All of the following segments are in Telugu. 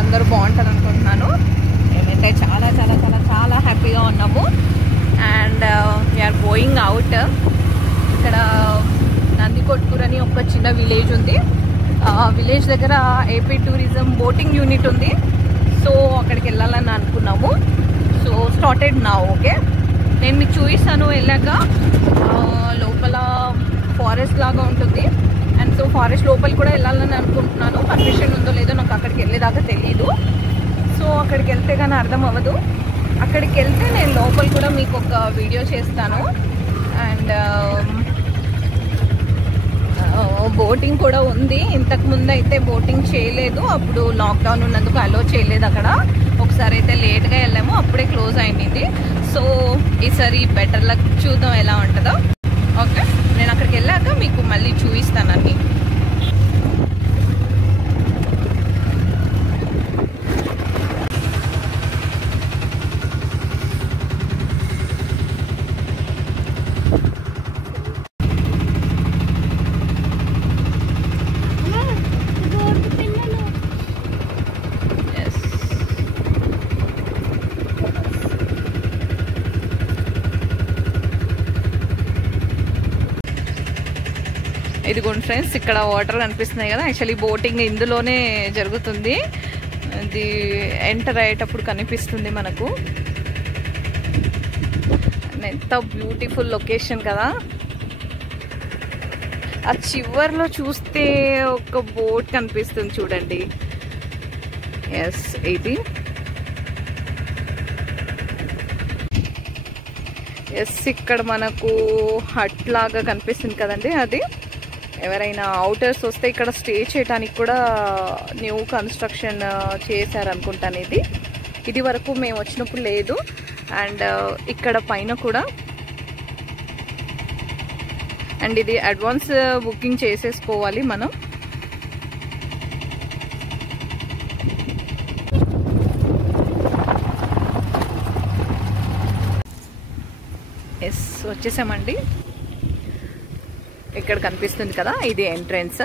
అందరూ బాగుంటారు అనుకుంటున్నాను. మేమైతే చాలా చాలా చాలా చాలా హ్యాపీగా ఉన్నాము. And we are going out. ఇక్కడ నందికొట్కూరు అని ఒక చిన్న విలేజ్ ఉంది. విలేజ్ దగ్గర ఏపీ టూరిజం బోటింగ్ యూనిట్ ఉంది. సో అక్కడికి వెళ్ళాలని అనుకున్నాము. సో స్టార్టెడ్ నా ఓకే. నేను మీకు చూపిస్తాను వెళ్ళాక. లోపల ఫారెస్ట్ లాగా ఉంటుంది. అండ్ సో ఫారెస్ట్ లోపల కూడా వెళ్ళాలని అనుకుంటున్నాను. పర్మిషన్ ఉందో లేదో నాకు అక్కడికి వెళ్ళేదాకా తెలియదు. సో అక్కడికి వెళ్తే కానీ అర్థం అవ్వదు. అక్కడికి వెళ్తే నేను లోపల కూడా మీకు ఒక వీడియో చేస్తాను. అండ్ బోటింగ్ కూడా ఉంది. ఇంతకుముందు అయితే బోటింగ్ చేయలేదు. అప్పుడు లాక్డౌన్ ఉన్నందుకు అలో చేయలేదు. అక్కడ ఒకసారి అయితే లేట్గా వెళ్ళాము, అప్పుడే క్లోజ్ అయింది. సో ఈసారి బెటర్ లక్, చూద్దాం ఎలా ఉంటుందో. ఓకే, నేను అక్కడికి వెళ్ళాక మీకు మళ్ళీ చూపిస్తాను అన్ని. ఇదిగోండి ఫ్రెండ్స్, ఇక్కడ వాటర్ కనిపిస్తున్నాయి కదా. యాక్చువల్లీ బోటింగ్ ఇందులోనే జరుగుతుంది. ఇది ఎంటర్ అయ్యేటప్పుడు కనిపిస్తుంది మనకు. ఎంత బ్యూటిఫుల్ లొకేషన్ కదా. ఆ చివర్లో చూస్తే ఒక బోట్ కనిపిస్తుంది చూడండి. ఎస్, ఇది ఎస్ ఇక్కడ మనకు హట్ లాగా కనిపిస్తుంది కదండి. అది ఎవరైనా అవుటర్స్ వస్తే ఇక్కడ స్టే చేయడానికి కూడా న్యూ కన్స్ట్రక్షన్ చేశారనుకుంటాను. ఇది వరకు మేము వచ్చినప్పుడు లేదు. అండ్ ఇక్కడ పైన కూడా. అండ్ ఇది అడ్వాన్స్ బుకింగ్ చేసేసుకోవాలి మనం. ఎస్, వచ్చేసామండి. ఇక్కడ కనిపిస్తుంది కదా, ఇది ఎంట్రన్స్.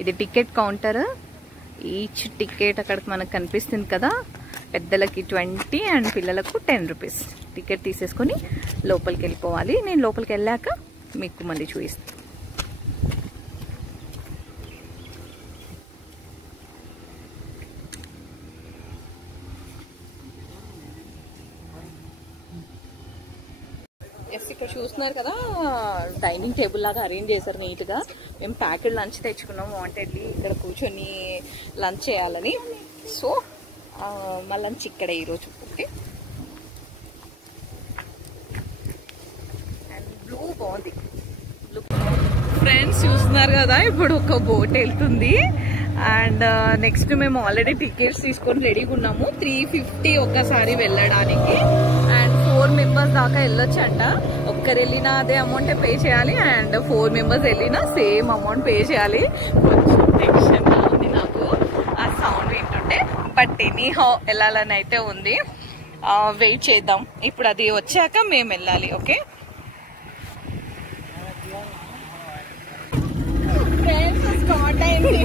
ఇది టికెట్ కౌంటర్. ఈచ్ టికెట్ అక్కడికి మనకు కనిపిస్తుంది కదా. పెద్దలకి 20 అండ్ పిల్లలకు 10 రూపీస్ టికెట్ తీసేసుకొని లోపలికి వెళ్ళిపోవాలి. నేను లోపలికి వెళ్ళాక మీకు మళ్ళీ చూపిస్తాను. ఎస్, ఇక్కడ చూస్తున్నారు కదా, డైనింగ్ టేబుల్ లాగా అరేంజ్ చేశారు నీట్గా. మేము ప్యాకెడ్ లంచ్ తెచ్చుకున్నాం వాంటెడ్లీ ఇక్కడ కూర్చొని లంచ్ చేయాలని. సో మా లంచ్ ఇక్కడే ఈరోజు. ఓకే, అండ్ బ్లూ బాగుంది. ఫ్రెండ్స్ చూస్తున్నారు కదా, ఇప్పుడు ఒక బోట్ వెళ్తుంది. అండ్ నెక్స్ట్ మేము ఆల్రెడీ టికెట్స్ తీసుకొని రెడీగా ఉన్నాము. 350 ఒక్కసారి వెళ్ళడానికి. అండ్ 4 మెంబర్స్ దాకా వెళ్ళొచ్చు అంట. ఒక్కరు వెళ్ళినా అదే అమౌంట్ పే చేయాలి. అండ్ 4 మెంబర్స్ వెళ్ళినా సేమ్ అమౌంట్ పే చేయాలి. కొంచెం టెన్షన్గా ఉంది నాకు ఆ సౌండ్ వింటుంటే. బట్ ఎనీహౌ వెళ్ళాలని అయితే ఉంది. వెయిట్ చేద్దాం. ఇప్పుడు అది వచ్చాక మేము వెళ్ళాలి. ఓకే స్టార్ట్ అయింది.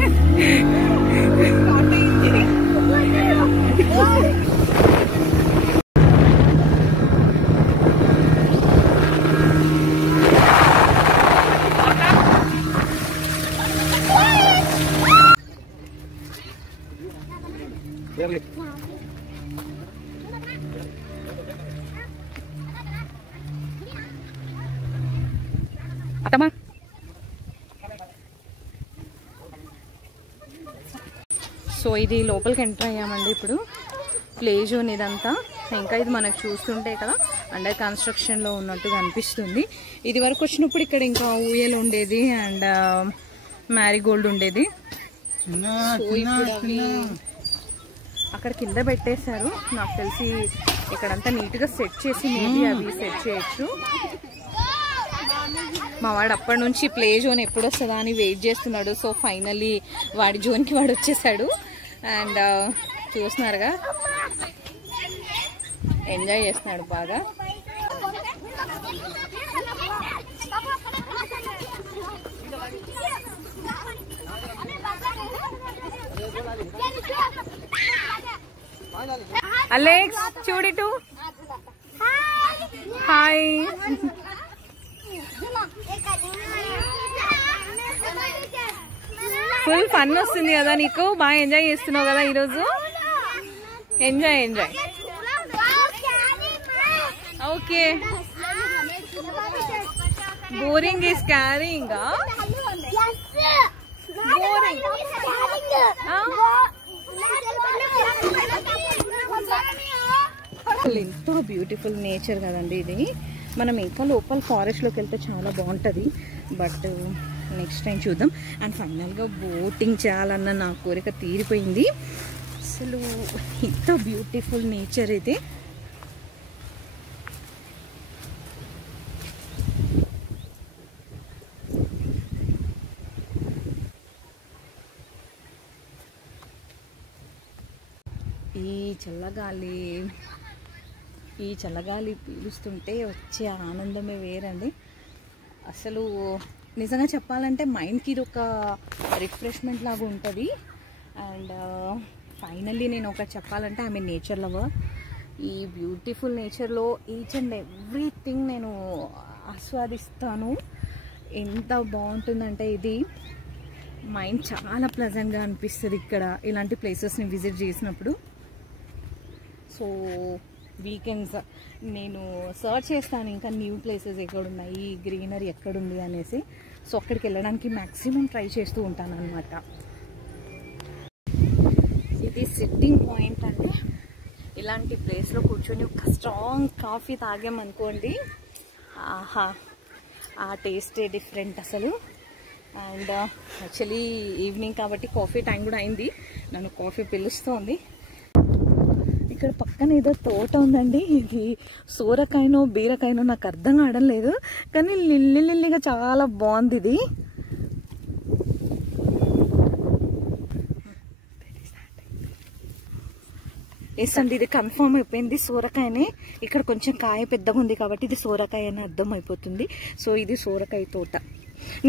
అత్తమ్మా, సో ఇది లోపలికి ఎంటర్ అయ్యామండి. ఇప్పుడు ప్లే జోన్ ఇదంతా. ఇంకా ఇది మనకు చూస్తుంటే కదా అండర్ కన్స్ట్రక్షన్లో ఉన్నట్టుగా అనిపిస్తుంది. ఇది వరకు వచ్చినప్పుడు ఇక్కడ ఇంకా ఊయలు ఉండేది అండ్ మ్యారీగోల్డ్ ఉండేది. సో ఇప్పుడు అవి అక్కడ కింద పెట్టేశారు. నాకు తెలిసి ఇక్కడంతా నీట్గా సెట్ చేసి మేబీ అవి సెట్ చేయొచ్చు. మా వాడు అప్పటి నుంచి ప్లే జోన్ ఎప్పుడు వస్తుందా అని వెయిట్ చేస్తున్నాడు. సో ఫైనల్లీ వాడి జోన్కి వాడు వచ్చేసాడు. అండ్ చూస్తున్నారుగా ఎంజాయ్ చేస్తున్నాడు బాగా. అలెక్స్ చూడిటు హాయ్. ఫుల్ ఫన్ వస్తుంది కదా నీకు, బాగా ఎంజాయ్ చేస్తున్నావు కదా ఈరోజు. Enjoy enjoy. Okay boring is caring. ఎంతో బ్యూటిఫుల్ నేచర్ కదండి ఇది. మనం ఇంకా లోపల ఫారెస్ట్లోకి వెళ్తే చాలా బాగుంటుంది. బట్ నెక్స్ట్ టైం చూద్దాం. అండ్ ఫైనల్గా బోటింగ్ చేయాలన్న నా కోరిక తీరిపోయింది. అసలు ఇంత బ్యూటిఫుల్ నేచర్ ఇది. ఈ చల్లగాలి పీలుస్తుంటే వచ్చే ఆనందమే వేరండి. అసలు నిజంగా చెప్పాలంటే మైండ్కి ఇది ఒక రిఫ్రెష్మెంట్ లాగా ఉంటుంది. అండ్ ఫైనల్లీ నేను ఒకటి చెప్పాలంటే ఐ మీన్ నేచర్ లవర్. ఈ బ్యూటిఫుల్ నేచర్లో ఈచ్ అండ్ ఎవ్రీథింగ్ నేను ఆస్వాదిస్తాను. ఎంత బాగుంటుందంటే ఇది మైండ్ చాలా ప్లెజెంట్గా అనిపిస్తుంది ఇక్కడ ఇలాంటి ప్లేసెస్ని విజిట్ చేసినప్పుడు. సో వీకెండ్స్ నేను సర్చ్ చేస్తాను ఇంకా న్యూ ప్లేసెస్ ఎక్కడున్నాయి, గ్రీనరీ ఎక్కడుంది అనేసి. సో అక్కడికి వెళ్ళడానికి మ్యాక్సిమం ట్రై చేస్తూ ఉంటాను అనమాట. ఇది సిట్టింగ్ పాయింట్ అంటే ఇలాంటి ప్లేస్లో కూర్చొని ఒక స్ట్రాంగ్ కాఫీ తాగామనుకోండి, ఆహా ఆ టేస్టే డిఫరెంట్ అసలు. అండ్ యాక్చువల్లీ ఈవినింగ్ కాబట్టి కాఫీ టైం కూడా అయింది, నన్ను కాఫీ పిలుస్తోంది. ఇక్కడ పక్కన ఏదో తోట ఉందండి. ఇది సోరకాయనో బీరకాయనో నాకు అర్థం కావడం లేదు, కానీ లిల్లిగా చాలా బాగుంది ఇది. ఎస్ అండి, ఇది కన్ఫర్మ్ అయిపోయింది సోరకాయనే. ఇక్కడ కొంచెం కాయ పెద్దగా ఉంది కాబట్టి ఇది సోరకాయ అని అర్థం అయిపోతుంది. సో ఇది సోరకాయ తోట.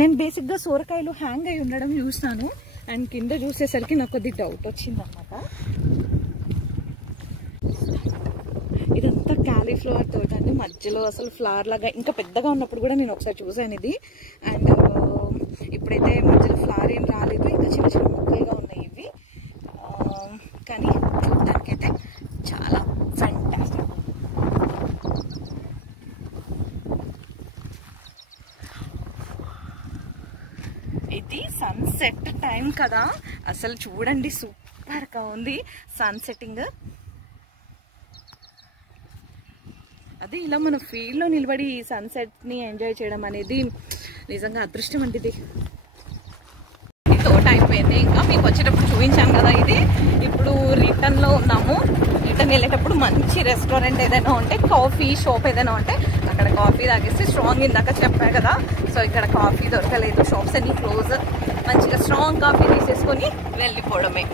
నేను బేసిక్గా సోరకాయలు హ్యాంగ్ అయి ఉండడం చూస్తాను, అండ్ కింద చూసేసరికి నాకు కొద్దిగా డౌట్ వచ్చింది అన్నమాట. ఇదంతా క్యాలీఫ్లవర్ తోట అండి. మధ్యలో అసలు ఫ్లవర్ లాగా ఇంకా పెద్దగా ఉన్నప్పుడు కూడా నేను ఒకసారి చూసాను ఇది. అండ్ ఇప్పుడైతే మధ్యలో ఫ్లవర్ ఏం రాలేదు, ఇంకా చిన్న చిన్న మొక్కలుగా ఉన్నాయి ఇవి. కానీ చూడటానికైతే చాలా ఫ్యాంటాస్టిక్. ఇది సన్సెట్ టైం కదా, అసలు చూడండి సూపర్గా ఉంది సన్ సెట్టింగ్. అది ఇలా మన ఫీల్డ్లో నిలబడి ఈ సన్సెట్ని ఎంజాయ్ చేయడం అనేది నిజంగా అదృష్టం అండి. ఇది తోట అయిపోయింది, ఇంకా మీకు వచ్చేటప్పుడు చూపించాను కదా ఇది. ఇప్పుడు రిటర్న్లో ఉన్నాము. రిటర్న్ వెళ్ళేటప్పుడు మంచి రెస్టారెంట్ ఏదైనా ఉంటే, కాఫీ షాప్ ఏదైనా ఉంటే అక్కడ కాఫీ తాగేస్తే స్ట్రాంగ్ ఇందాక చెప్పా కదా. సో ఇక్కడ కాఫీ దొరకలేదు, షాప్స్ అన్ని క్లోజ్. మంచిగా స్ట్రాంగ్ కాఫీ తీసేసుకొని వెళ్ళిపోవడమే.